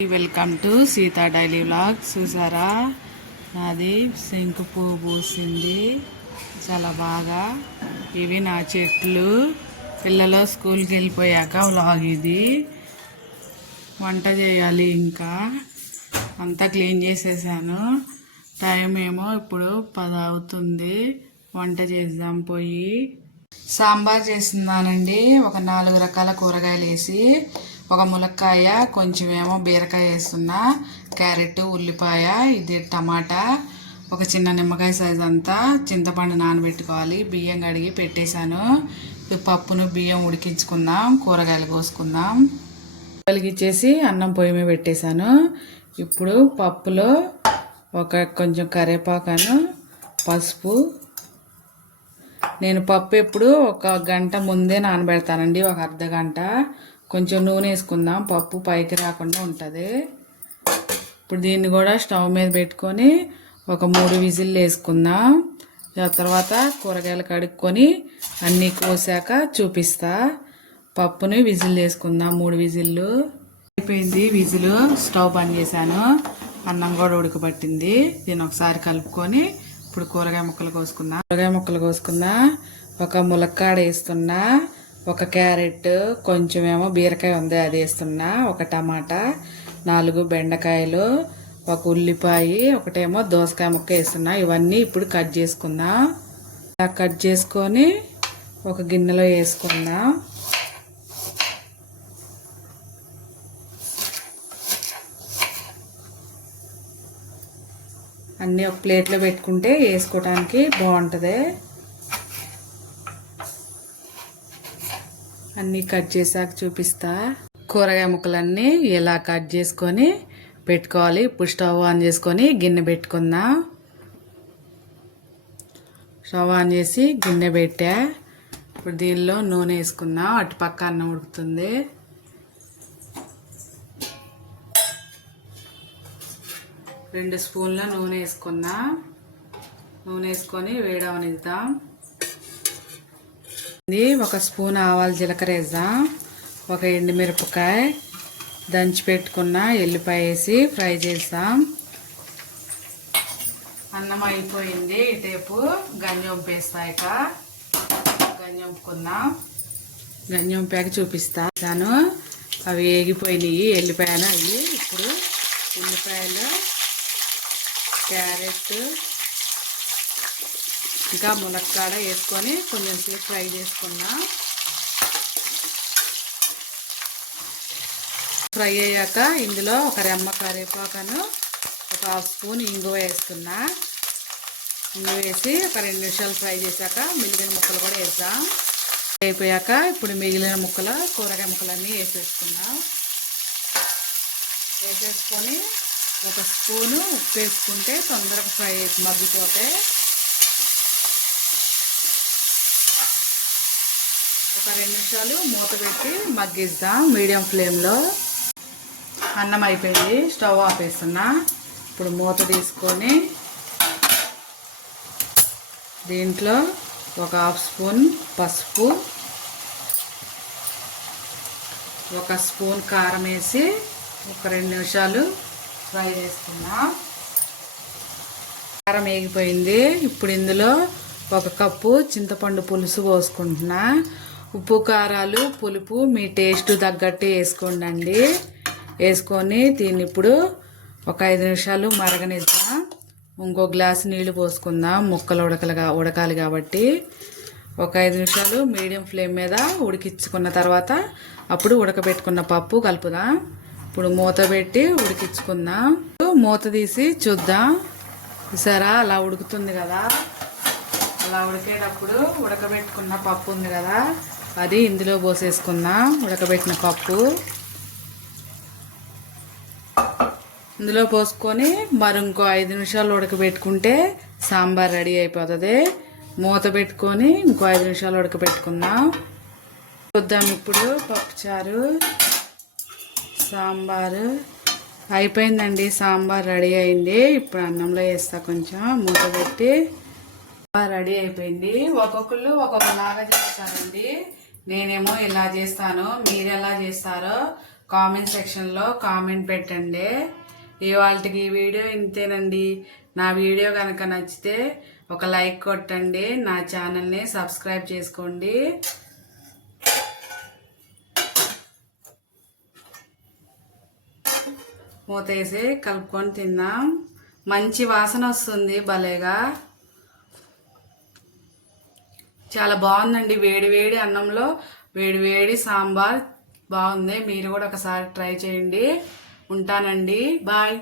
Welcome to Sita daily vlog. చూసారా, అది శంకు పువ్వు పూసింది చాలా బాగా. ఇవి నా చెట్లు. పిల్లలు స్కూల్కి వెళ్ళిపోయాక వ్లాగ్ ఇది. వంట చేయాలి, ఇంకా అంతా క్లీన్ చేసేసాను. టైం ఏమో ఇప్పుడు 10 అవుతుంది. వంట చేద్దాం పోయి. సాంబార్ చేస్తున్నానండి. ఒక 4 రకాల కూరగాయలు వేసి, ఒక ములక్కాయ, కొంచెం ఏమో బీరకాయ వేస్తున్నా, క్యారెట్, ఉల్లిపాయ, ఇది టమాటా, ఒక చిన్న నిమ్మకాయ సైజ్ అంతా చింతపండు నానబెట్టుకోవాలి. బియ్యం కడిగి పెట్టేశాను. పప్పును బియ్యం ఉడికించుకుందాం, కూరగాయలు కోసుకుందాం. వెలిగించేసి అన్నం పొయ్యి మీద పెట్టేశాను. ఇప్పుడు పప్పులో కొంచెం కరివేపాకును, పసుపు. నేను పప్పు ఎప్పుడు 1 గంట ముందే నానబెడతానండి, ఒక అర్ధ గంట. కొంచెం నూనె వేసుకుందాం, పప్పు పైకి రాకుండా ఉంటుంది. ఇప్పుడు దీన్ని కూడా స్టవ్ మీద పెట్టుకొని ఒక 3 విజిల్లు వేసుకుందాం. తర్వాత కూరగాయలు కడుక్కొని అన్నీ కోసాక చూపిస్తా. పప్పుని విజిల్ వేసుకుందాం, 3 విజిల్లు. అయిపోయింది విజిల్. స్టవ్ బంద్ చేశాను. అన్నం కూడా ఉడకబట్టింది. దీన్ని ఒకసారి కలుపుకొని ఇప్పుడు కూరగాయ ముక్కలు కోసుకున్నా. ఒక ములక్కాడ వేస్తున్నా, ఒక క్యారెట్, కొంచెం ఏమో బీరకాయ ఉంది అది వేస్తున్నా, ఒక టమాటా, 4 బెండకాయలు, ఒక ఉల్లిపాయ, ఒకటేమో దోసకాయ ముక్క వేస్తున్నా. ఇవన్నీ ఇప్పుడు కట్ చేసుకుందాం. ఇలా కట్ చేసుకొని ఒక గిన్నెలో వేసుకుందాం. అన్నీ ఒక ప్లేట్లో పెట్టుకుంటే వేసుకోవడానికి బాగుంటుంది. అన్నీ కట్ చేసాక చూపిస్తా. కూరగాయ ముక్కలన్నీ ఇలా కట్ చేసుకొని పెట్టుకోవాలి. ఇప్పుడు స్టవ్ ఆన్ చేసుకొని గిన్నె పెట్టుకుందాం. స్టవ్ ఆన్ చేసి గిన్నె పెట్టా. ఇప్పుడు దీనిలో నూనె వేసుకుందాం. అటుపక్క అన్నం ఉడుకుతుంది. రెండు స్పూన్ల నూనె వేసుకుందాం. నూనె వేసుకొని వేడవనిద్దాం. ఒక స్పూన్ ఆవాలు, జీలకర్ర వేద్దాం. ఒక ఎండుమిరపకాయ, దంచి పెట్టుకున్న ఎల్లిపాయ వేసి ఫ్రై చేద్దాం. అన్నం అయిపోయింది. ఇటేపు గంజి వంపేస్తాయి. గంజి వంపుకుందాం. గంజి వంపాక చూపిస్తాను. అవి వేగిపోయినాయి, ఎల్లిపాయలు అవి. ఇప్పుడు ఉల్లిపాయలు, క్యారెట్, ఇంకా ములక్కాడ వేసుకొని కొంచెం సేపు ఫ్రై చేసుకున్నా. ఫ్రై అయ్యాక ఇందులో ఒక రెమ్మ కరివేపాకును, ఒక 1/2 స్పూన్ ఇంగువ వేస్తున్నా. ఇంగువ వేసి ఒక 2 నిమిషాలు ఫ్రై చేశాక మిగిలిన ముక్కలు కూడా వేద్దాం. అయిపోయాక ఇప్పుడు మిగిలిన కూరగాయ ముక్కలన్నీ వేసేసుకుందాం. వేసేసుకొని ఒక స్పూను ఉప్పు వేసుకుంటే తొందరగా ఫ్రై మగ్గిపోతే. ఒక 2 నిమిషాలు మూత పెట్టి మగ్గిద్దాం మీడియం ఫ్లేమ్లో. అన్నం అయిపోయింది. స్టవ్ ఆఫ్ వేస్తున్నా. ఇప్పుడు మూత తీసుకొని దీంట్లో ఒక 1/2 స్పూన్ పసుపు, ఒక స్పూన్ కారం వేసి ఒక 2 నిమిషాలు ఫ్రై చేసుకున్నా. కారం వేగిపోయింది. ఇప్పుడు ఇందులో 1 కప్పు చింతపండు పులుసు పోసుకుంటున్నా. ఉప్పు, కారాలు, పులుపు మీ టేస్ట్ తగ్గట్టు వేసుకోండి. వేసుకొని దీన్ని ఇప్పుడు ఒక 5 నిమిషాలు మరగనిద్దాం. ఇంకో గ్లాసు నీళ్లు పోసుకుందాం. ముక్కలు ఉడకాలి కాబట్టి. ఒక 5 నిమిషాలు మీడియం ఫ్లేమ్ మీద ఉడికించుకున్న తర్వాత అప్పుడు ఉడకబెట్టుకున్న పప్పు కలుపుదాం. ఇప్పుడు మూత పెట్టి ఉడికించుకుందాం. మూత తీసి చూద్దాం. చూసారా, అలా ఉడుకుతుంది కదా. అలా ఉడికేటప్పుడు ఉడకబెట్టుకున్న పప్పు ఉంది కదా, అది ఇందులో పోసేసుకుందాం. ఉడకబెట్టిన పప్పు ఇందులో పోసుకొని మరి ఇంకో 5 నిమిషాలు ఉడకబెట్టుకుంటే సాంబార్ రెడీ అయిపోతుంది. మూత పెట్టుకొని ఇంకో 5 నిమిషాలు ఉడకబెట్టుకుందాం. చూద్దాం. ఇప్పుడు పప్పుచారు, సాంబారు అయిపోయిందండి. సాంబార్ రెడీ అయింది. ఇప్పుడు అన్నంలో వేస్తా. కొంచెం మూత పెట్టి. రెడీ అయిపోయింది. ఒక్కొక్కళ్ళు ఒక్కొక్కలాగా చేస్తారండి. నేనేమో ఇలా చేస్తాను. మీరు ఎలా చేస్తారో కామెంట్ సెక్షన్లో కామెంట్ పెట్టండి. ఇవాళకి ఈ వీడియో ఇంతేనండి. నా వీడియో కనుక నచ్చితే ఒక లైక్ కొట్టండి. నా ఛానల్ని సబ్స్క్రైబ్ చేసుకోండి. మూతేసి కలుపుకొని తిందాం. మంచి వాసన వస్తుంది భలేగా. చాలా బాగుందండి. వేడి వేడి అన్నంలో వేడి వేడి సాంబార్ బాగుంది. మీరు కూడా ఒకసారి ట్రై చేయండి. ఉంటానండి. బాయ్.